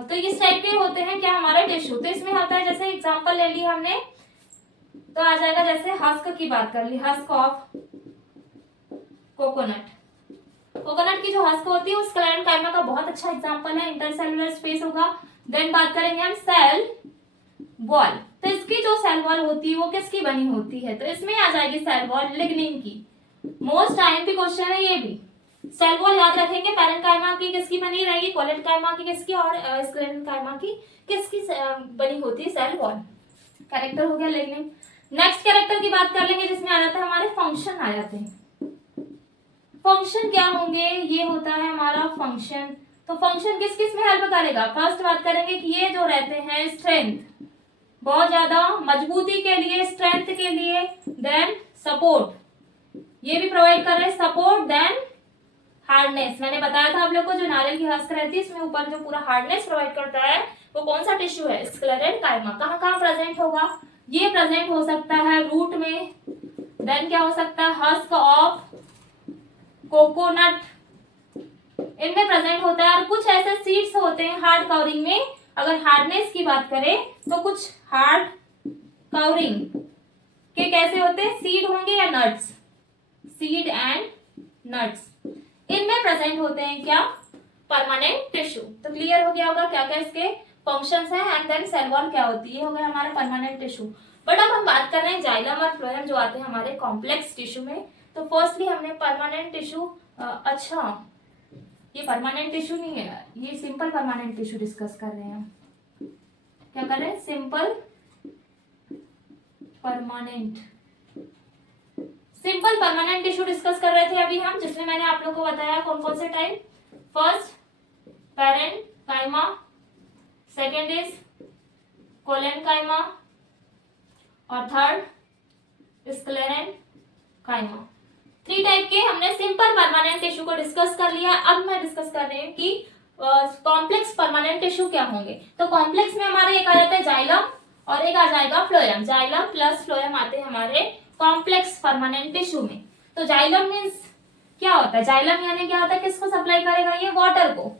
तो इस टाइप के होते हैं क्या, हमारा टिश्यू। तो इसमें होता है, जैसे एग्जांपल ले ली हमने, तो आ जाएगा जैसे हस्क की बात कर ली, हस्क ऑफ कोकोनट। कोकोनट की जो हस्क होती है वो स्क्लेरेन्काइमा का बहुत अच्छा एग्जांपल है, इंटरसेल्युलर स्पेस होगा। देन बात करेंगे हम सेल वॉल। तो इसकी जो सेल वॉल होती है वो किसकी बनी होती है, तो इसमें आ जाएगी सेल वॉल लिग्निन की। मोस्ट आईएमपी क्वेश्चन है ये भी। सेल वॉल याद रखेंगे, पैरेन्काइमा की किसकी बनी रहेगी, कोलेनकाइमा की किसकी, और स्क्लेरेन्काइमा की किसकी बनी होती है, सेल वॉल। कैरेक्टर हो गया लिग्निन। नेक्स्ट कैरेक्टर की बात कर लेंगे, जिसमें आ जाता है हमारे फंक्शन आ जाते हैं। फंक्शन क्या होंगे, ये होता है हमारा फंक्शन। तो फंक्शन किस किस में हेल्प करेगा, फर्स्ट बात करेंगे कि ये जो रहते हैं स्ट्रेंथ, बहुत ज्यादा मजबूती के लिए, स्ट्रेंथ के लिए। देन सपोर्ट, ये भी प्रोवाइड कर रहे हैं सपोर्ट। देन हार्डनेस, मैंने बताया था आप लोग को, जो नारियल की हस्क रहती है इसमें ऊपर जो पूरा हार्डनेस प्रोवाइड करता है वो कौन सा टिश्यू है, स्क्लेरेन्काइमा। कहाँ कहाँ प्रेजेंट होगा, ये प्रेजेंट हो सकता है रूट में। देन क्या हो सकता है, हस्क ऑफ कोकोनट, इनमें प्रेजेंट होता है। और कुछ ऐसे सीड्स होते हैं हार्ड कवरिंग में। अगर हार्डनेस की बात करें तो कुछ हार्ड कवरिंग के कैसे होते हैं, सीड होंगे या नट्स, सीड एंड नट्स, इनमें प्रेजेंट होते हैं क्या, परमानेंट टिश्यू। तो क्लियर हो गया होगा क्या क्या इसके फंक्शंस हैं। एंड देन सेल वॉल क्या होती है, हो गया हमारा परमानेंट टिश्यू। बट अब हम बात कर रहे हैं जाइलम और फ्लोएम जो आते हैं हमारे कॉम्प्लेक्स टिश्यू में। तो फर्स्टली हमने परमानेंट टिश्यू, अच्छा ये परमानेंट टिश्यू नहीं है, ये सिंपल परमानेंट टिश्यू डिस्कस कर रहे हैं। क्या कर रहे हैं, सिंपल परमानेंट टिश्यू डिस्कस कर रहे थे अभी हम, जिसमें मैंने आप लोगों को बताया कौन कौन से type, first parenchyma, second is collenchyma, और थर्ड स्क्लेरेन्काइमा। 3 टाइप के हमने सिंपल परमानेंट टिश्यू को डिस्कस कर लिया। अब मैं डिस्कस कर रही हूँ कि कॉम्प्लेक्स परमानेंट टिश्यू क्या होंगे। तो कॉम्प्लेक्स में हमारा एक आ जाता है जाइलम और एक आ जाएगा फ्लोएम। जाइलम प्लस फ्लोएम आते हैं हमारे कॉम्प्लेक्स परमानेंट टिश्यू में। तो जाइलम मीन्स क्या होता है, जाइलम यानी क्या होता है, किसको सप्लाई करेगा, ये वाटर को।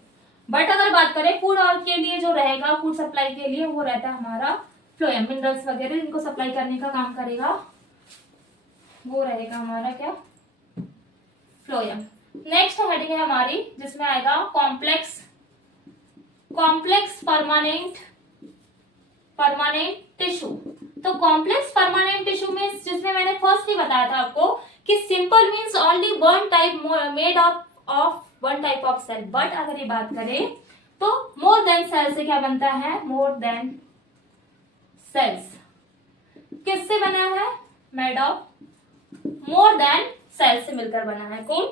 बट अगर बात करें फूड और के लिए जो रहेगा, फूड सप्लाई के लिए, वो रहता है हमारा फ्लोएम, मिनरल्स वगैरह इनको सप्लाई करने का काम करेगा, वो रहेगा हमारा क्या, फ्लोएम। नेक्स्ट हेडिंग है हमारी जिसमें आएगा कॉम्प्लेक्स परमानेंट टिश्यू। तो कॉम्प्लेक्स परमानेंट टिश्यू में, जिसमें मैंने फर्स्ट ही बताया था आपको कि simple means only one type made of one type of cell. But अगर ये बात करें तो मोर देन सेल से क्या बनता है, मोर देन सेल्स। किससे बना है, made of more than cell से मिलकर बना है। कौन?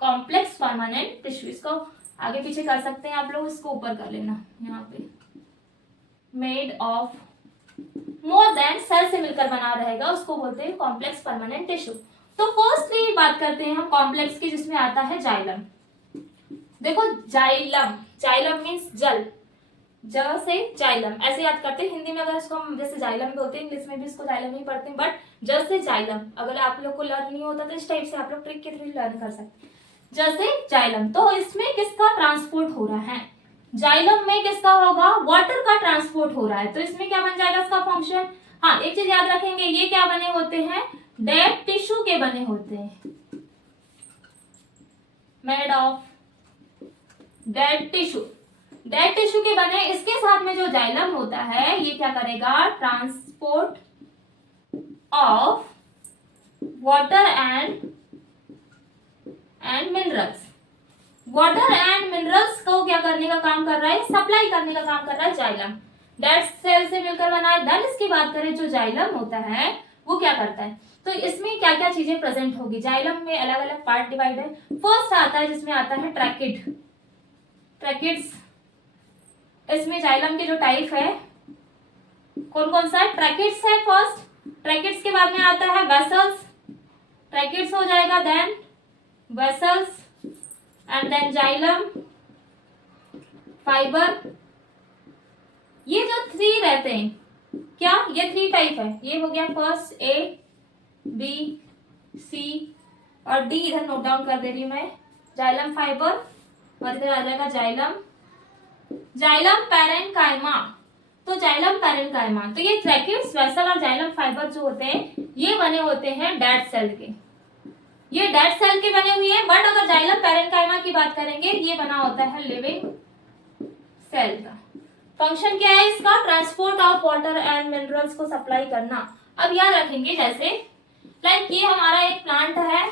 Complex permanent tissue. इसको आगे पीछे कर सकते हैं आप लोग, इसको ऊपर कर लेना यहाँ पे। Made of more than cell से मिलकर बना रहेगा, उसको बोलते हैं कॉम्प्लेक्स परमानेंट टिश्यू। तो फर्स्टली बात करते हैं हम कॉम्प्लेक्स की, जिसमें आता है जाइलम। देखो जाइलम, जाइलम मीन्स जल, ज से जाइलम ऐसे याद करते हैं। हिंदी में अगर इसको हम जैसे जाइलम बोलते हैं, इंग्लिश में भी इसको जाइलम ही पढ़ते हैं, बट ज से जाइलम अगर आप लोग को लर्न नहीं होता तो इस टाइप से आप लोग ट्रिक के थ्रू लर्न कर सकते हैं। ज से जाइलम, तो इसमें किसका ट्रांसपोर्ट हो रहा है? जाइलम में किसका होगा? वाटर का ट्रांसपोर्ट हो रहा है। तो इसमें क्या बन जाएगा इसका फंक्शन? हाँ, एक चीज याद रखेंगे, ये क्या बने होते हैं? डेड टिश्यू के बने होते हैं, made of dead tissue. Dead tissue के बने, इसके साथ में जो जाइलम होता है ये क्या करेगा? Transport of water and minerals. Water and minerals को क्या करने का काम कर रहा है? सप्लाई करने का काम कर रहा है जाइलम। डेड सेल से मिलकर बना है। देन इसकी बात करें, जो जाइलम होता है वो क्या करता है? तो इसमें क्या क्या चीजें प्रेजेंट होगी? जाइलम में अलग अलग पार्ट डिवाइड है। फर्स्ट आता है जिसमें आता है ट्रैकिड, ट्रैकिड्स। इसमें जाइलम के जो टाइप है कौन कौन सा है? ट्रैकिड्स है फर्स्ट। ट्रैकिड्स के बाद में आता है वेसल्स, ट्रैकिड्स हो जाएगा, then vessels and then xylem fibre. ये जो थ्री रहते हैं, क्या ये थ्री टाइप है? ये हो गया फर्स्ट, ए बी सी और डी इधर नोट डाउन कर दे रही हूं मैं। जाइलम फाइबर और इधर आ जाएगा जाइलम पैरेन्काइमा। तो जाइलम पैरेन्काइमा, तो ये ट्रैकिड्स, वेसल और जाइलम फाइबर जो होते हैं ये बने होते हैं डेड सेल के। ये डेड सेल के बने हुए हैं, बट अगर जाइलम पैरेन्काइमा की बात करेंगे ये बना होता है लिविंग सेल का। फंक्शन क्या है इसका? Transport of water and minerals को सप्लाई करना। अब याद रखेंगे, जैसे लाइक ये हमारा एक प्लांट है,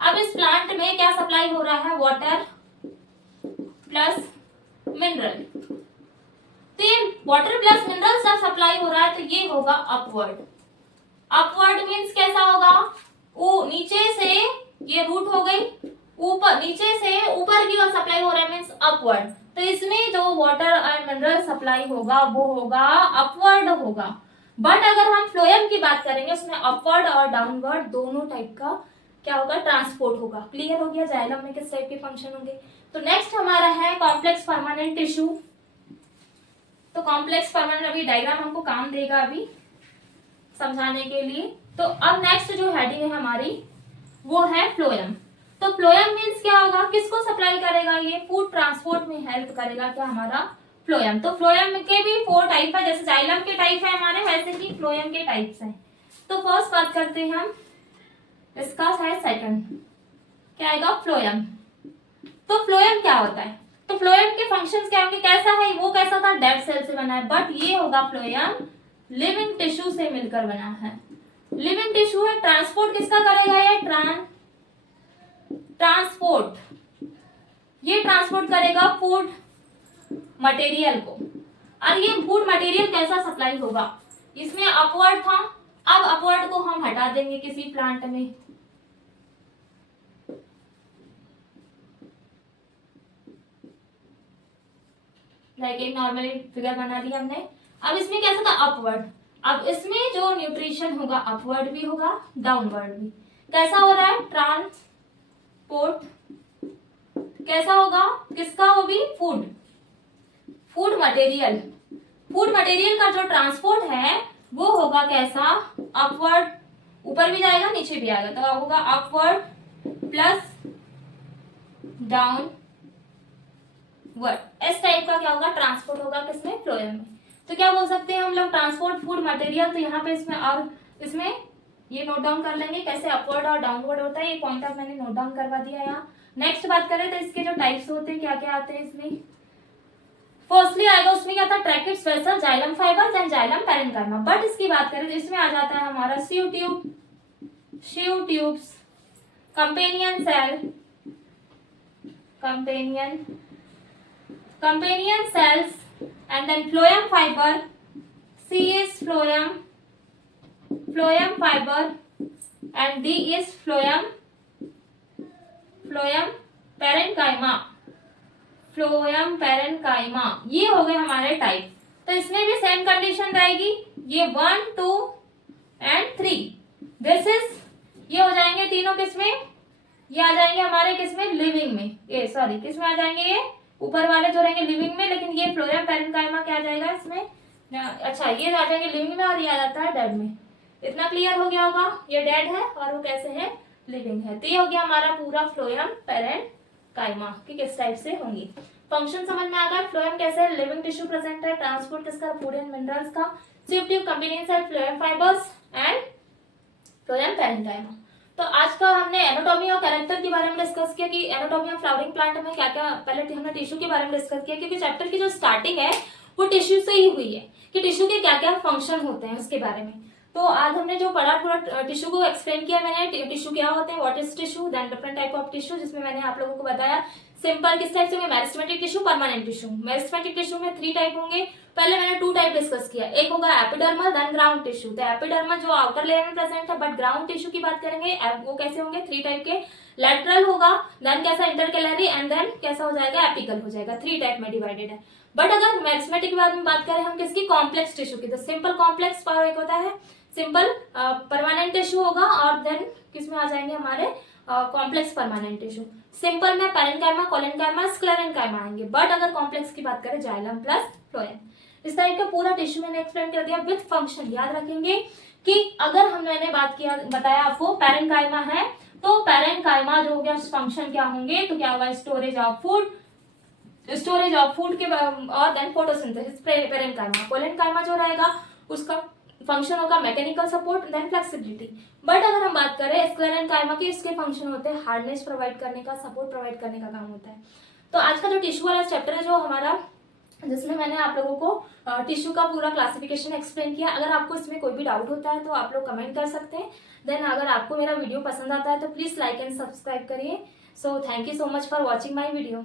अब इस प्लांट में क्या सप्लाई हो रहा है? Water plus mineral. तो ये वाटर प्लस मिनरल जब सप्लाई हो रहा है तो ये होगा अपवर्ड। अपवर्ड मीन्स कैसा होगा? नीचे से ये रूट हो गई, ऊपर नीचे से ऊपर की ओर सप्लाई हो रहा है मीन्स अपवर्ड। तो इसमें जो वाटर एंड मिनरल सप्लाई होगा वो होगा अपवर्ड होगा। बट अगर हम फ्लोएम की बात करेंगे उसमें अपवर्ड और डाउनवर्ड दोनों टाइप का क्या होगा? ट्रांसपोर्ट होगा। क्लियर हो गया जाइलम में किस टाइप के फंक्शन होंगे। तो नेक्स्ट हमारा है कॉम्प्लेक्स परमानेंट टिश्यू। तो कॉम्प्लेक्स परमानेंट अभी डायग्राम हमको काम देगा अभी समझाने के लिए। तो अब नेक्स्ट जो हेडिंग है हमारी वो है फ्लोएम। तो फ्लोएम मीन्स क्या होगा? किसको सप्लाई करेगा? ये फूड ट्रांसपोर्ट में हेल्प करेगा क्या हमारा फ्लोएम। तो फ्लोएम के भी 4 टाइप है, जैसे जाइलम के टाइप है हमारे, वैसे ही फ्लोएम के टाइप्स हैं। तो फर्स्ट बात करते हैं हम, इसका है सेकंड, क्या आएगा? फ्लोएम। तो फ्लोएम क्या होता है? तो फ्लोएम के फंक्शंस क्या होंगे? कैसा है वो? कैसा था? डेड सेल से बना है, बट ये होगा फ्लोएम लिविंग टिश्यू से मिलकर बना है। लिविंग टिश्यू है, ट्रांसपोर्ट किसका करेगा? ये ट्रांसपोर्ट, ये ट्रांसपोर्ट करेगा फूड मटेरियल को। और ये फूड मटेरियल कैसा सप्लाई होगा? इसमें अपवर्ड था, अब अपवर्ड को हम हटा देंगे किसी प्लांट में, लाइक एक नॉर्मली फिगर बना लिया हमने। अब इसमें कैसा था? अपवर्ड। अब इसमें जो न्यूट्रिशन होगा अपवर्ड भी होगा डाउनवर्ड भी। कैसा हो रहा है? ट्रांसपोर्ट कैसा होगा? किसका? वो भी फूड मटेरियल। फूड मटेरियल का जो ट्रांसपोर्ट है वो होगा कैसा? अपवर्ड, ऊपर भी जाएगा नीचे भी आएगा, तो होगा अपवर्ड प्लस डाउनवर्ड। इस टाइप का क्या होगा? ट्रांसपोर्ट होगा किसमें? फ्लोएम में। तो क्या बोल सकते हैं हम लोग? Transport food material. तो यहाँ पे इसमें और इसमें ये नोट डाउन कर लेंगे कैसे अपवर्ड और डाउनवर्ड होता है। ये पॉइंटर मैंने नोट डाउन करवा दिया यहाँ। नेक्स्ट बात करें तो इसके जो टाइप्स होते हैं क्या क्या आते हैं इसमें। फर्स्टली आएगा उसमें क्या था? Tracheids, vessel, xylem fibre, then xylem parenchyma. But इसकी बात करें तो इसमें आ जाता है हमारा sieve tubes, companion cell, companion cells and then phloem fiber, C is phloem fiber, and D is phloem, phloem parenchyma, phloem parenchyma. ये हो गए हमारे टाइप। तो इसमें भी सेम कंडीशन रहेगी, ये 1, 2 एंड 3। दिस इज, ये हो जाएंगे तीनों किसमें, ये आ जाएंगे हमारे किसमें, लिविंग में, ये सॉरी किसमें आ जाएंगे, ये ऊपर वाले जो रहेंगे लिविंग में, लेकिन ये फ्लोएम पैरेन्काइमा क्या आ जाएगा इसमें, अच्छा ये आ जाएंगे लिविंग में और ये आ जाता है डेड में। इतना क्लियर हो गया होगा, ये डेड है और वो कैसे है, लिविंग है। तो ये हो गया हमारा पूरा फ्लोएम पैरेन्काइमा कि किस टाइप से होंगी। फंक्शन समझ में आ गया, फ्लोएम कैसे है, लिविंग टिश्यू प्रेजेंट है, ट्रांसपोर्ट किसका, फूड एंड मिनरल्स का, ट्यूब ट्यूब कंबिनेशन है phloem fibres and phloem parenchyma. तो आज का हमने एनाटॉमी और कैरेक्टर के बारे में डिस्कस किया कि एनाटॉमी ऑफ फ्लावरिंग प्लांट में क्या क्या, पहले हमने टिश्यू के बारे में डिस्कस किया क्योंकि चैप्टर की जो स्टार्टिंग है वो टिश्यू से ही हुई है कि टिश्यू के क्या क्या फंक्शन होते हैं उसके बारे में। तो आज हमने जो पढ़ा पूरा टिश्यू को एक्सप्लेन किया मैंने, टिश्यू क्या होते हैं, what is tissue, then different type of tissue, जिसमें मैंने आप लोगों को बताया सिंपल किस टाइप से होंगे, meristematic tissue, permanent tissue. Meristematic tissue में 3 टाइप होंगे, पहले मैंने 2 टाइप डिस्कस किया, एक होगा एपिडर्मल देन ग्राउंड टिश्यू। तो एपिडर्मल जो आउटर लेयर में प्रेजेंट है, बट ग्राउंड टिश्यू की बात करेंगे वो कैसे होंगे, 3 टाइप के, लेटरल होगा, देन कैसा इंटरकैलरी एंड देन कैसा हो जाएगा, एपिकल हो जाएगा। 3 टाइप में डिवाइडेड है। बट अगर मेरिस्टेमेटिक के बारे में बात करें हम किसकी, कॉम्प्लेक्स टिश्यू की, तो सिंपल कॉम्प्लेक्स पर एक होता है सिंपल परमानेंट टिश्यू होगा और देन किसमें आ जाएंगे हमारे कॉम्प्लेक्स परमानेंट टिश्यू। सिंपल में पैरेन्काइमा, कोलेनकाइमा, स्क्लेरेन्काइमा आएंगे, बट अगर कॉम्प्लेक्स की बात करें जाइलम प्लस फ्लोएम। इस टाइप का पूरा टिश्यू मैंने एक्सप्लेन कर दिया विद फंक्शन। याद रखेंगे कि अगर हम मैंने बात किया बताया आपको पैरेन्काइमा है तो पैरेन्काइमा जो हो गया फंक्शन क्या होंगे, तो क्या होगा, storage of food, storage of food के और देन फोटोसिंथेसिस पैरेन्काइमा। कोलेनकाइमा जो रहेगा उसका फंक्शन होगा mechanical support then flexibility. But अगर हम बात करें स्क्लेरेन्काइमा की, इसके फंक्शन होते हैं हार्डनेस प्रोवाइड करने का, सपोर्ट प्रोवाइड करने का काम होता है। तो आज का जो टिश्यू वाला चैप्टर है जो हमारा, जिसमें मैंने आप लोगों को टिश्यू का पूरा क्लासिफिकेशन एक्सप्लेन किया। अगर आपको इसमें कोई भी डाउट होता है तो आप लोग कमेंट कर सकते हैं। देन अगर आपको मेरा वीडियो पसंद आता है तो प्लीज लाइक एंड सब्सक्राइब करिए। So thank you so much for watching my video.